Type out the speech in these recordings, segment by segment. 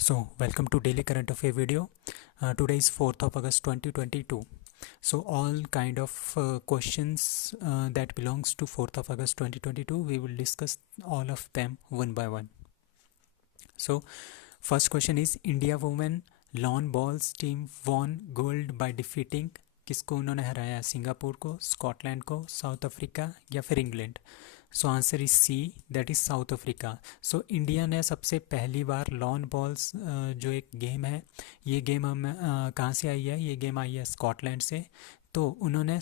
Welcome to Daily Current Affair video. Today is 4th of August 2022. So all kind of questions that belongs to 4th of August 2022, we will discuss all of them one by one. So first question is India women lawn bowls team won gold by defeating, किसको उन्होंने हराया? Singapore को, Scotland को, south Africa या फिर England? So answer is C, that is South Africa. So India ने सबसे पहली बार लॉन बॉल्स जो एक गेम है, ये गेम हम कहाँ से आई है? ये गेम आई है स्कॉटलैंड से. तो उन्होंने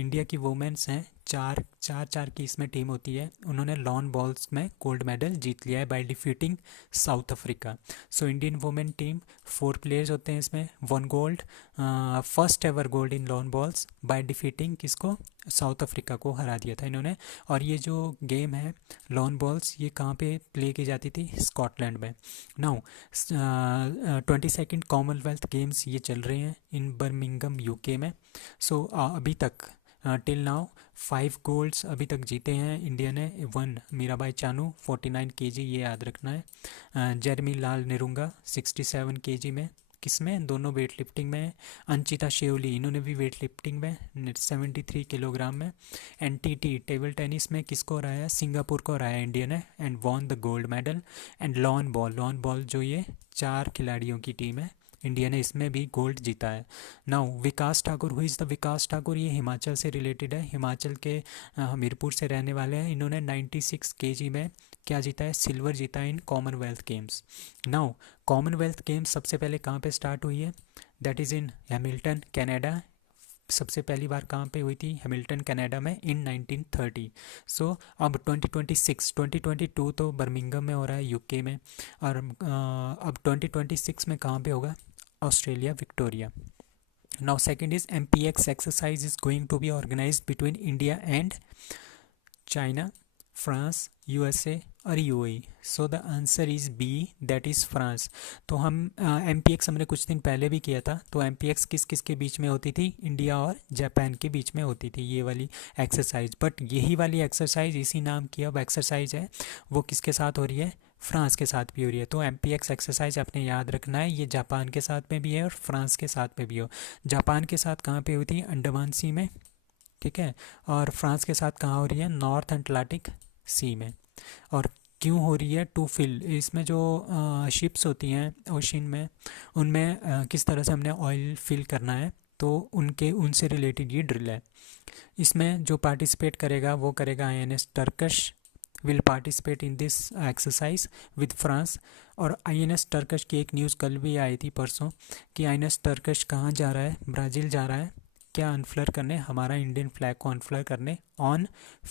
इंडिया की वुमेन्स हैं, चार चार चार की इसमें टीम होती है, उन्होंने लॉन बॉल्स में गोल्ड मेडल जीत लिया है by defeating south Africa. So Indian women team 4 players होते हैं इसमें, 1 gold, first ever gold in lawn balls by defeating किसको? साउथ अफ्रीका को हरा दिया था इन्होंने. और ये जो गेम है लॉन बॉल्स, ये कहाँ पे प्ले की जाती थी? स्कॉटलैंड में. नाउ 22nd कॉमनवेल्थ गेम्स ये चल रहे हैं इन बर्मिंघम यूके में. सो अभी तक टिल नाउ 5 गोल्ड्स अभी तक जीते हैं इंडिया ने. 1 मीराबाई चानू 49 केजी, ये याद रखना है. जेरमी लाल निरुंगा 67 केजी में, किसमें? दोनों वेट लिफ्टिंग में. अंचिता शेवली, इन्होंने भी वेट लिफ्टिंग में 73 किलोग्राम में. एनटीटी टेबल टेनिस में किसको हराया? सिंगापुर को हराया इंडिया ने and won the gold medal. And lawn ball जो ये 4 खिलाड़ियों की टीम है, इंडिया ने इसमें भी गोल्ड जीता है. नाउ विकास ठाकुर, हुई इज़ द विकास ठाकुर? ये हिमाचल से रिलेटेड है, हिमाचल के हमीरपुर से रहने वाले हैं. इन्होंने 96 केजी में क्या जीता है? सिल्वर जीता है in Commonwealth games. Now Commonwealth games सबसे पहले कहाँ पे स्टार्ट हुई है? That is in Hamilton Canada. सबसे पहली बार कहाँ पे हुई थी? हैमिल्टन कनाडा में इन 1930. सो अब 2022 तो बर्मिंघम में हो रहा है यूके में, और अब 2026 में कहाँ पे होगा? Australia Victoria. Now second is MPX exercise is going to be organized between India and China, France, USA और UAE. So the answer is B, that is France. तो हम MPX हमने कुछ दिन पहले भी किया था. तो MPX किस किस के बीच में होती थी? इंडिया और जापान के बीच में होती थी ये वाली एक्सरसाइज. बट यही वाली एक्सरसाइज, इसी नाम की अब एक्सरसाइज है, वो किसके साथ हो रही है? फ्रांस के साथ भी हो रही है. तो MPX एक्सरसाइज आपने याद रखना है, ये जापान के साथ में भी है और फ्रांस के साथ में भी हो. जापान के साथ कहाँ पे होती है? अंडमान सी में, ठीक है. और फ्रांस के साथ कहाँ हो रही है? नॉर्थ अटलांटिक सी में. और क्यों हो रही है? टू फिल, इसमें जो शिप्स होती हैं ओशन में, उनमें किस तरह से हमने ऑयल फिल करना है, तो उनसे रिलेटेड ये ड्रिल है. इसमें जो पार्टिसिपेट करेगा वो करेगा INS Tarkash will participate in this exercise with France. और INS टर्कश की एक न्यूज़ कल भी आई थी, परसों, कि INS टर्कश कहाँ जा रहा है? ब्राज़ील जा रहा है. क्या अनफ्लर करने? हमारा इंडियन फ्लैग को अनफ्लर करने ऑन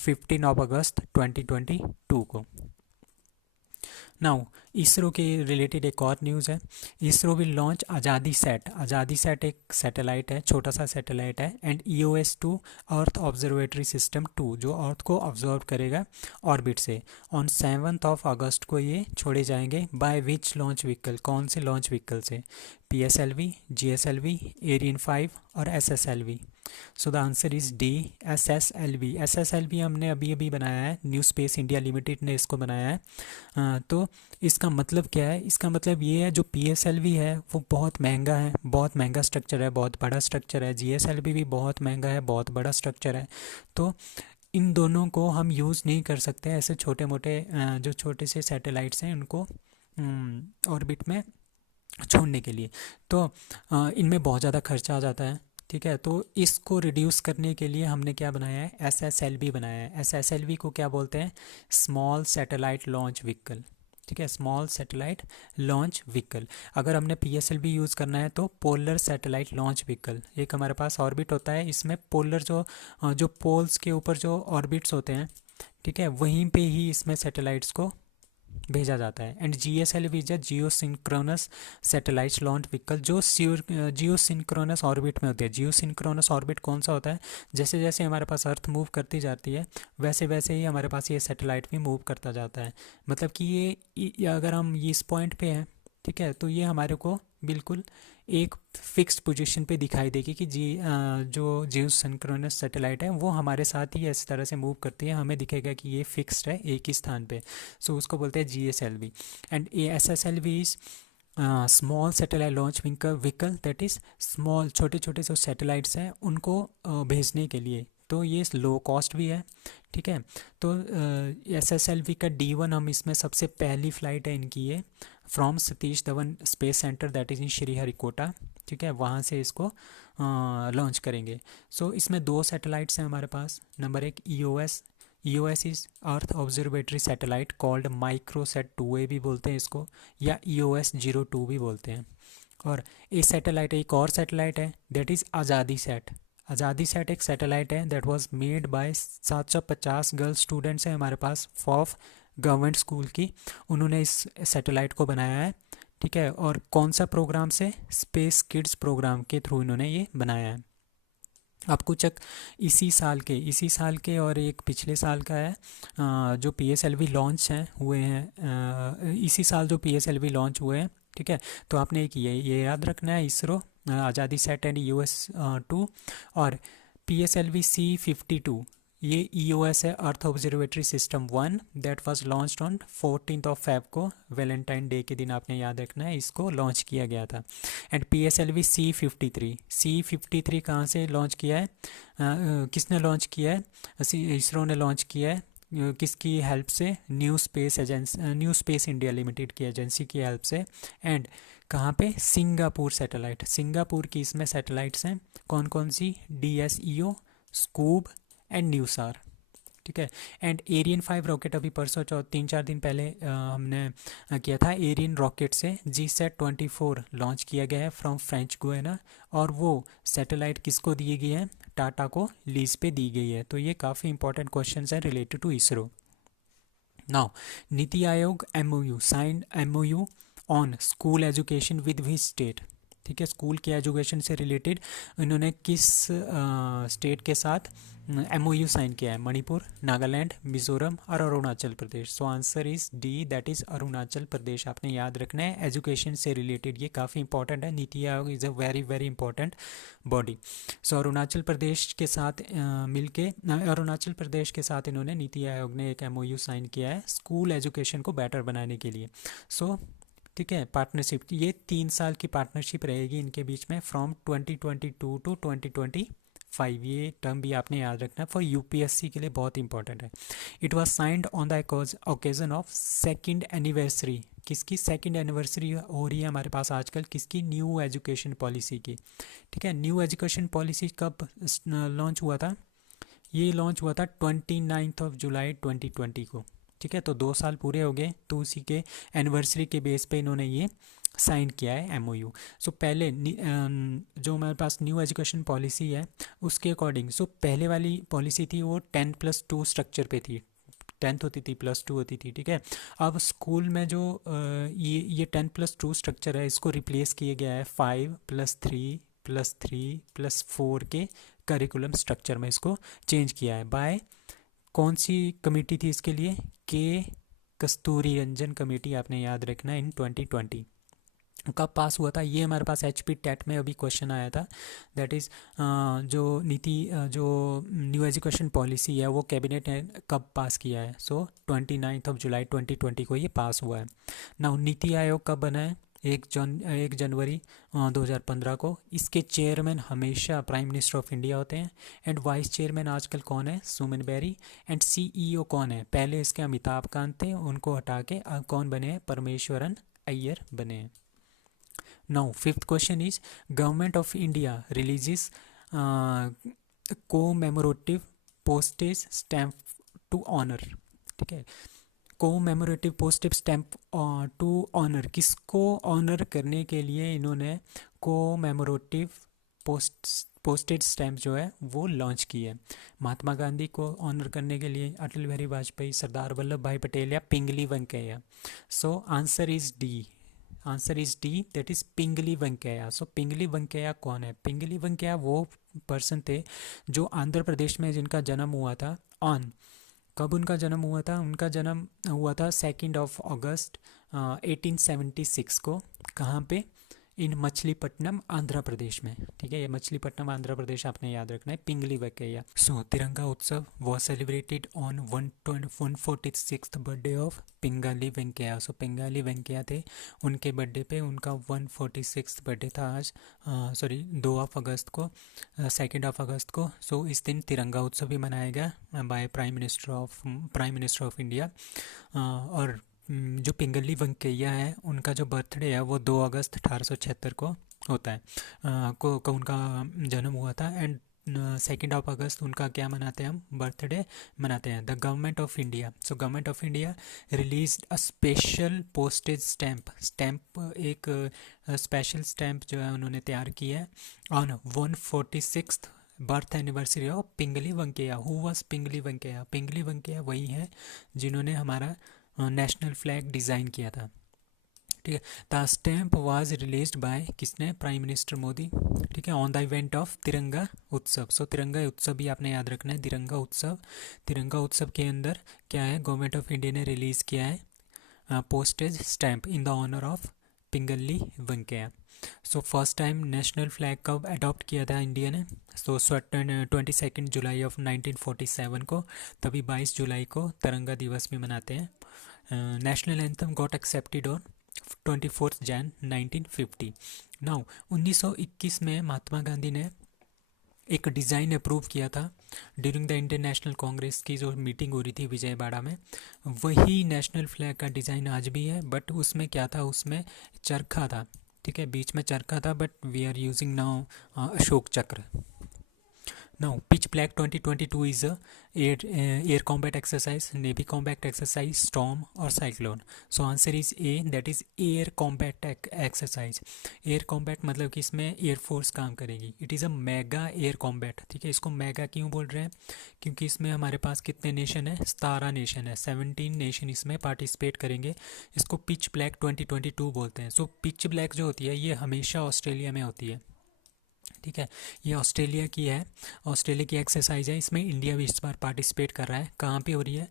15 ऑफ अगस्त 2022 को. नाउ इसरो के रिलेटेड एक और न्यूज़ है. इसरो विल लॉन्च आज़ादी सेट. आज़ादी सेट एक सैटेलाइट है, छोटा सा सैटेलाइट है, and EOS-2 earth observatory system 2, जो अर्थ को ऑब्जर्व करेगा ऑर्बिट से. ऑन 7 ऑफ अगस्त को ये छोड़े जाएंगे. By which launch vehicle? कौन से लॉन्च व्हीकल से? PSLV, GSLV, Ariane 5 और SSLV. So the answer is D, SSLV. SSLV हमने अभी अभी बनाया है, न्यू स्पेस इंडिया लिमिटेड ने इसको बनाया है. तो इसका मतलब क्या है? इसका मतलब ये है, जो PSLV है वो बहुत महंगा है, बहुत महंगा स्ट्रक्चर है, बहुत बड़ा स्ट्रक्चर है. GSLV भी बहुत महंगा है, बहुत बड़ा स्ट्रक्चर है. तो इन दोनों को हम यूज़ नहीं कर सकते ऐसे छोटे मोटे जो छोटे से सैटेलाइट्स हैं उनको ऑर्बिट में छोड़ने के लिए. तो इनमें बहुत ज़्यादा खर्चा आ जाता है, ठीक है. तो इसको रिड्यूस करने के लिए हमने क्या बनाया है? SSLV बनाया है. SSLV को क्या बोलते हैं? स्मॉल सैटेलाइट लॉन्च व्हीकल, ठीक है, स्मॉल सैटेलाइट लॉन्च व्हीकल. अगर हमने PSLV यूज़ करना है तो पोलर सैटेलाइट लॉन्च व्हीकल. एक हमारे पास ऑर्बिट होता है, इसमें पोलर जो पोल्स के ऊपर जो ऑर्बिट्स होते हैं, ठीक है, वहीं पे ही इसमें सैटेलाइट्स को भेजा जाता है. And GSLV is Jio synchronous satellite launch vehicle, जो जियो सिंक्रोनस ऑर्बिट में होते हैं. जियो सिंक्रोनस ऑर्बिट कौन सा होता है? जैसे जैसे हमारे पास अर्थ मूव करती जाती है, वैसे वैसे ही हमारे पास ये सैटेलाइट भी मूव करता जाता है. मतलब कि ये अगर हम इस पॉइंट पे हैं, ठीक है, तो ये हमारे को बिल्कुल एक फिक्स्ड पोजीशन पे दिखाई देगी कि जो जियो सिंक्रोनस सैटेलाइट है वो हमारे साथ ही इस तरह से मूव करती है, हमें दिखेगा कि ये फिक्स्ड है एक ही स्थान पे. सो उसको बोलते हैं GSLV. And SSLV is small satellite launch vehicle, that is small, छोटे छोटे जो सैटेलाइट्स हैं उनको भेजने के लिए। तो ये लो कॉस्ट भी है, ठीक है। तो SSLV का D1 हम इसमें सबसे पहली फ़्लाइट है इनकी ये, from Satish Dhawan space centre that is in Sriharikota, ठीक है, वहाँ से इसको लॉन्च करेंगे। सो इसमें 2 सैटेलाइट्स हैं हमारे पास। Number 1 EOS is earth observatory satellite called Microsat 2A भी बोलते हैं इसको, या EOS-02 भी बोलते हैं। और ये सैटेलाइट, एक और सैटेलाइट है दैट इज़ आज़ादी सैट। आज़ादी सैट एक सैटेलाइट है that was made by 750 girl students हैं हमारे पास ऑफ गवर्नमेंट स्कूल की, उन्होंने इस सैटेलाइट को बनाया है, ठीक है। और कौन सा प्रोग्राम से, स्पेस किड्स प्रोग्राम के थ्रू इन्होंने ये बनाया है। अब कुछ एक इसी साल के और एक पिछले साल का है, जो PSLV लॉन्च हैं हुए हैं, इसी साल जो PSLV लॉन्च हुए हैं, ठीक है। तो आपने एक ये याद रखना है, इसरो, आज़ादी सेट एंड EOS-2, और PSLV C-52 ये EOS है, earth observatory system 1, that was launched on 14 Feb को, वैलेंटाइन डे के दिन आपने याद रखना है, इसको लॉन्च किया गया था। एंड PSLV C-53 कहाँ से लॉन्च किया है, किसने लॉन्च किया है, इसरो ने लॉन्च किया है, किसकी हेल्प से, न्यू स्पेस इंडिया लिमिटेड की एजेंसी की हेल्प से। एंड कहाँ पे, सिंगापुर सैटेलाइट, सिंगापुर की इसमें सैटेलाइट्स हैं, कौन कौन सी, DSEO, स्कूब एंड न्यूसार, ठीक है। एंड एरियन 5 रॉकेट अभी परसों 3-4 दिन पहले हमने किया था, एरियन रॉकेट से GSAT-24 लॉन्च किया गया है फ्रॉम फ्रेंच गुयाना, और वो सैटेलाइट किसको दी गई है, टाटा को लीज पे दी गई है। तो ये काफ़ी इंपॉर्टेंट क्वेश्चन है related to ISRO. Now NITI Aayog MOU signed MOU on school education with which state, ठीक है। स्कूल के एजुकेशन से रिलेटेड इन्होंने किस स्टेट के साथ MOU साइन किया है, मणिपुर, नागालैंड, मिजोरम और Arunachal Pradesh. So answer is D, that is Arunachal Pradesh, आपने याद रखना है। एजुकेशन से रिलेटेड ये काफ़ी इंपॉर्टेंट है, NITI Aayog is a very very important body. So Arunachal Pradesh के साथ अरुणाचल प्रदेश के साथ इन्होंने, नीति आयोग ने एक MOU साइन किया है स्कूल एजुकेशन को बेटर बनाने के लिए। सो ठीक है, पार्टनरशिप, ये 3 साल की पार्टनरशिप रहेगी इनके बीच में, फ्रॉम 2022 टू 2025। ये टर्म भी आपने याद रखना है, फॉर UPSC के लिए बहुत इंपॉर्टेंट है। It was signed on the occasion of second anniversary, किसकी सेकंड एनिवर्सरी हो रही है हमारे पास आजकल, किसकी, न्यू एजुकेशन पॉलिसी की, ठीक है। न्यू एजुकेशन पॉलिसी कब लॉन्च हुआ था, ये लॉन्च हुआ था 29 जुलाई 2020 को, ठीक है। तो 2 साल पूरे हो गए, तो उसी के एनिवर्सरी के बेस पे इन्होंने ये साइन किया है MOU। सो पहले जो हमारे पास न्यू एजुकेशन पॉलिसी है उसके अकॉर्डिंग, सो पहले वाली पॉलिसी थी वो 10+2 स्ट्रक्चर पे थी, 10th होती थी +2 होती थी, ठीक है। अब स्कूल में जो ये 10+2 स्ट्रक्चर है, इसको रिप्लेस किया गया है 5+3+3+4 के करिकुलम स्ट्रक्चर में, इसको चेंज किया है बाय, कौन सी कमेटी थी इसके लिए, के कस्तूरी रंजन कमेटी, आपने याद रखना है। इन 2020 कब पास हुआ था, ये हमारे पास HP टेट में अभी क्वेश्चन आया था, दैट इज़ जो जो न्यू एजुकेशन पॉलिसी है वो कैबिनेट ने कब पास किया है, सो 29 जुलाई 2020 को ये पास हुआ है। ना नीति आयोग कब बना है, 1 जनवरी 2015 को। इसके चेयरमैन हमेशा प्राइम मिनिस्टर ऑफ इंडिया होते हैं, एंड वाइस चेयरमैन आजकल कौन है, सुमन बेरी। एंड CEO कौन है, पहले इसके अमिताभ कांत थे, उनको हटा के अब कौन बने हैं, परमेश्वरन अय्यर बने हैं। Now 5th question is, government of India releases commemorative postage stamp to honour, ठीक है। Commemorative postage stamp to honour, किसको ऑनर करने के लिए इन्होंने कोमेमोरेटिव पोस्टेज स्टैम्प जो है वो लॉन्च की है, महात्मा गांधी को ऑनर करने के लिए, अटल बिहारी वाजपेयी, सरदार वल्लभ भाई पटेल या Pingali Venkayya. So answer is D, that is Pingali Venkayya. So Pingali Venkayya कौन है, पिंगली वेंकैया वो पर्सन थे जो आंध्र प्रदेश में, जिनका जन्म हुआ था कब उनका जन्म हुआ था, उनका जन्म हुआ था 2 अगस्त 1876 को, कहाँ पे, इन मछलीपट्टनम आंध्र प्रदेश में। ठीक है, ये मछलीपट्टनम आंध्र प्रदेश आपने याद रखना है। पिंगली Venkayya. So Tiranga Utsav was celebrated on 146th birthday of Pingali Venkayya. So Pingali Venkayya थे, उनके बर्थडे पे उनका 146th बर्थडे था आज, सॉरी 2 अगस्त को, 2 अगस्त को। सो इस दिन तिरंगा उत्सव भी मनाया गया by prime minister of India. और जो पिंगली वेंकैया है उनका जो बर्थडे है वो 2 अगस्त 1876 को होता है, को उनका जन्म हुआ था। एंड 2 अगस्त उनका क्या मनाते हैं, हम बर्थडे मनाते हैं। The government of India, so government of India release a special postage stamp एक स्पेशल स्टैम्प जो है उन्होंने तैयार की है on 146th birth anniversary of Pingali Venkayya. Who was Pingali Venkayya? Pingali Venkayya वही है जिन्होंने हमारा नेशनल फ्लैग डिज़ाइन किया था। ठीक है, the stamp was released by किसने? Prime minister Modi. ठीक है, ऑन द इवेंट ऑफ तिरंगा उत्सव। सो तिरंगा उत्सव भी आपने याद रखना है। तिरंगा उत्सव के अंदर क्या है, गवर्नमेंट ऑफ इंडिया ने रिलीज़ किया है postage stamp in the honour of Pingali Venkayya. So first time national flag कब अडॉप्ट किया था इंडिया ने? सो 22 जुलाई ऑफ 1947 को, तभी 22 जुलाई को तिरंगा दिवस भी मनाते हैं। National anthem got accepted on 24 Jain 1950। Now 1921 में महात्मा गांधी ने एक डिज़ाइन अप्रूव किया था during the Indian national Congress की जो मीटिंग हो रही थी विजयवाड़ा में। वही नेशनल फ्लैग का डिज़ाइन आज भी है, बट उसमें क्या था, उसमें चरखा था। ठीक है, बीच में चरखा था, but we are using now Ashok Chakra. Now, Pitch Black 2022 is a air combat exercise, Navy combat exercise, storm or cyclone. So answer is A, that is air combat exercise. Air combat मतलब कि इसमें एयर फोर्स काम करेगी। It is a mega air combat. ठीक है, इसको mega क्यों बोल रहे हैं? क्योंकि इसमें हमारे पास कितने नेशन है? 17 नेशन है, 17 नेशन इसमें पार्टिसिपेट करेंगे। इसको पिच ब्लैक 2022 बोलते हैं। सो पिच ब्लैक जो होती है ये हमेशा ऑस्ट्रेलिया में होती है। ठीक है, ये ऑस्ट्रेलिया की है, ऑस्ट्रेलिया की एक्सरसाइज है। इसमें इंडिया भी इस बार पार्टिसिपेट कर रहा है। कहाँ पे हो रही है?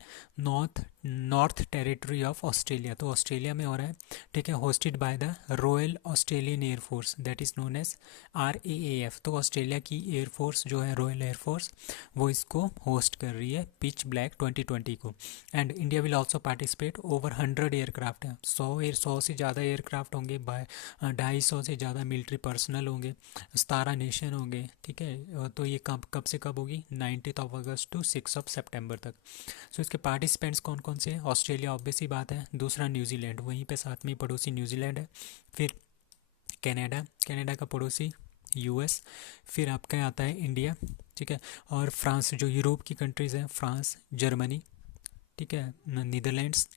नॉर्थ टेरिटरी ऑफ ऑस्ट्रेलिया, तो ऑस्ट्रेलिया में हो रहा है। ठीक है, hosted by the Royal Australian Air Force, that is known as RAAF। तो ऑस्ट्रेलिया की एयर फोर्स जो है, रॉयल एयर फोर्स, वो इसको होस्ट कर रही है पिच ब्लैक 2020 को। And India will also participate. Over 100 aircraft है, 100 से ज़्यादा एयरक्राफ्ट होंगे, 250 से ज़्यादा मिलिट्री पर्सनल होंगे, 17 नेशन होंगे। ठीक है, तो ये कब से कब होगी? 19 अगस्त टू 6 सितंबर तक। सो इसके पार्टिसिपेंट्स कौन कौन से हैं? ऑस्ट्रेलिया ऑब्वियस ही बात है, दूसरा न्यूजीलैंड, वहीं पे साथ में पड़ोसी न्यूजीलैंड है। फिर कनाडा का पड़ोसी US, फिर आपका आता है इंडिया। ठीक है, और फ्रांस, जो यूरोप की कंट्रीज़ हैं, फ्रांस, जर्मनी, ठीक है, नीदरलैंड्स।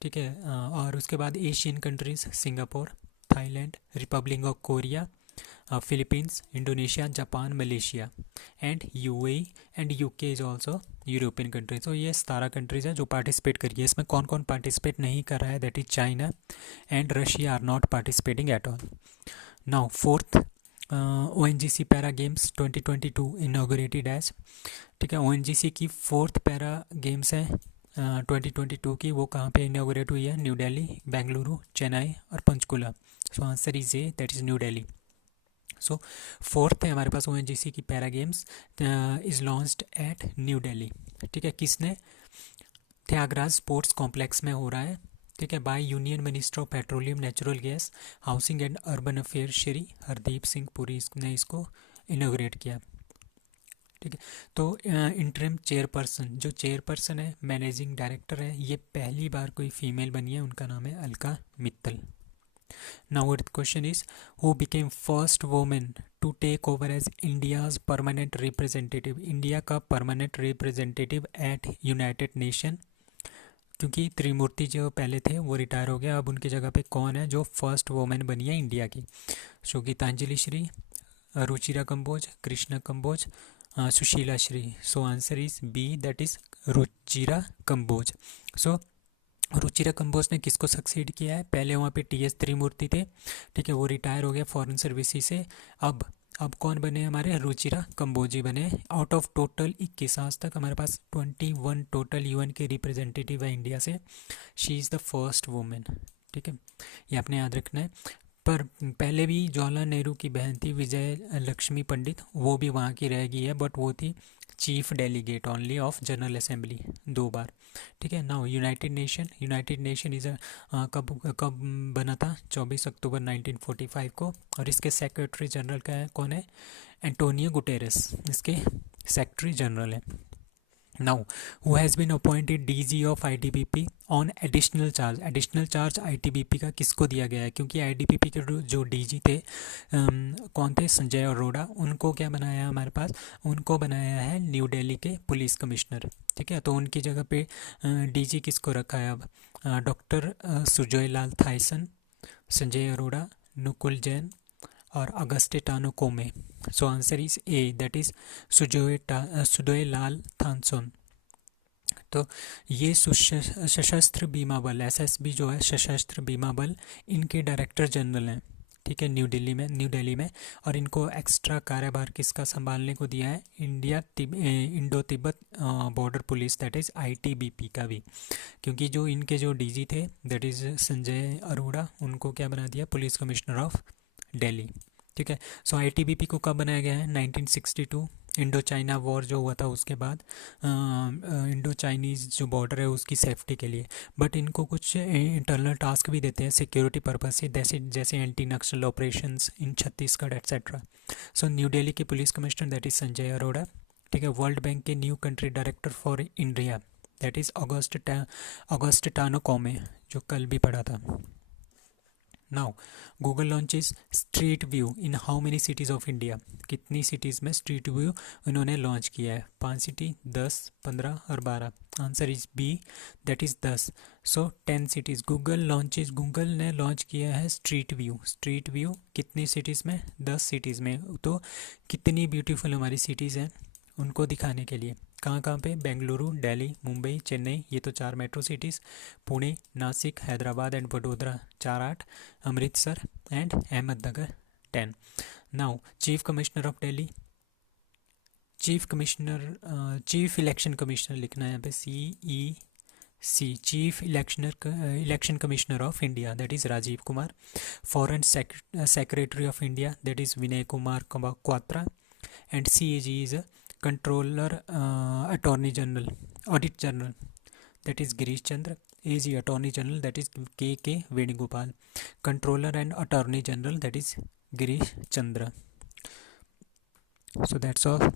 ठीक है, और उसके बाद Asian countries, Singapore, Thailand, Republic of Korea, Philippines, Indonesia, Japan, Malaysia and UAE and UK is also European countries. तो ये 17 कंट्रीज़ हैं जो पार्टिसिपेट करिए। इसमें कौन कौन पार्टिसिपेट नहीं कर रहा है? That is China and Russia are not participating at all. Now fourth, ONGC Para Games 2022 inaugurated as. ठीक है, ONGC की 4th पैरा गेम्स है 2022 की, वो कहाँ पे इनॉग्रेट हुई है? न्यू दिल्ली, बेंगलुरु, चेन्नई और Panchkula. So answer is A, that is New Delhi. So fourth है हमारे पास ONGC की Para Games is launched at New Delhi. ठीक है, किसने? त्यागराज स्पोर्ट्स कॉम्प्लेक्स में हो रहा है। ठीक है, by union minister of petroleum, natural gas, housing and urban affair Shri Hardeep Singh Puri ने इसको इनोग्रेट किया। ठीक है, तो इंटरिम चेयरपर्सन, जो चेयरपर्सन है, मैनेजिंग डायरेक्टर है, ये पहली बार कोई फीमेल बनी है, उनका नाम है Alka Mittal. Now the question is, who became first woman to take over as India's permanent representative? India का permanent representative at United Nation. क्योंकि त्रिमूर्ति जो पहले थे वो रिटायर हो गया, अब उनकी जगह पे कौन है जो फर्स्ट वोमेन बनी है इंडिया की? So Geetanjali Shree, Ruchira Kamboj, Krishna Kamboj, Sushila Shree. So answer is B, that is Ruchira Kamboj. So Ruchira Kamboj ने किसको सक्सीड किया है? पहले वहाँ पे TS त्रिमूर्ति थे। ठीक है, वो रिटायर हो गया फॉरेन सर्विसेज से। अब कौन बने? हमारे रुचिरा कंबोजी बने। आउट ऑफ टोटल 21 आज तक हमारे पास 21 टोटल UN के रिप्रेजेंटेटिव है इंडिया से। She is the first women. ठीक है, ये आपने याद रखना है। पर पहले भी जवाहरलाल नेहरू की बहन थी विजय लक्ष्मी पंडित, वो भी वहाँ की रह गई है, बट वो थी chief delegate only of general assembly 2 बार। ठीक है। नाउ यूनाइटेड नेशन इज कब कब बना था? 24 अक्टूबर 1945 को, और इसके सेक्रेटरी जनरल का है कौन है? एंटोनियो गुटेरेस इसके सेक्रेटरी जनरल है। Now who has been appointed DG of ITBP on additional charge ITBP का किसको दिया गया है? क्योंकि आईटीबीपी के जो डीजी थे कौन थे? संजय अरोड़ा। उनको क्या बनाया है हमारे पास? उनको बनाया है न्यू दिल्ली के पुलिस कमिश्नर। ठीक है। तो उनकी जगह पे डीजी किसको रखा है अब? डॉक्टर सुजय लाल थाइसन, संजय अरोड़ा, नुकुल जैन और Auguste Tano Kouame. So answer is A, that is Sujoy Lal Thaosen. तो ये सशस्त्र बीमा बल एसएसबी जो है सशस्त्र बीमा बल, इनके डायरेक्टर जनरल हैं। ठीक है। न्यू दिल्ली में। और इनको एक्स्ट्रा कार्यभार किसका संभालने को दिया है? Indo Tibet border police, that is ITBP का भी। क्योंकि जो इनके जो डीजी थे दैट इज़ संजय अरोड़ा, उनको क्या बना दिया? Police commissioner of Delhi. ठीक है। सो आईटीबीपी को कब बनाया गया है? 1962, इंडो चाइना वॉर जो हुआ था उसके बाद, इंडो चाइनीज़ जो बॉर्डर है उसकी सेफ्टी के लिए। बट इनको कुछ इंटरनल टास्क भी देते हैं सिक्योरिटी पर्पज से, जैसे anti Naxal operations in Chhattisgarh etcetera. So new Delhi के police commissioner that is Sanjay Arora. ठीक है। वर्ल्ड बैंक के new country director for India that is Auguste Tano Kouame, जो कल भी पढ़ा था। Now Google launches street view in how many cities of India? कितनी सिटीज़ में स्ट्रीट व्यू इन्होंने लॉन्च किया है? 5 सिटी, 10, 15 और 12। Answer is B, that is 10। So 10 cities Google ने लॉन्च किया है स्ट्रीट व्यू कितनी सिटीज़ में? 10 सिटीज़ में। तो कितनी ब्यूटीफुल हमारी सिटीज़ हैं उनको दिखाने के लिए। कहाँ कहाँ पे? बेंगलुरु, दिल्ली, मुंबई, चेन्नई, ये तो 4 metro cities, Pune, Nashik, Hyderabad and Vadodara 4, 8, Amritsar and Ahmednagar 10। Now chief commissioner of Delhi, chief election commissioner लिखना है यहाँ पे, CEC, chief election commissioner of India that is Rajiv Kumar. Foreign secretary of India that is Vinay Kumar Kwatra. And CAG is a controller attorney general, audit general, that is Girish Chandra. AG Attorney General, that is K Venugopal. Controller and Attorney General, that is Girish Chandra. So that's all.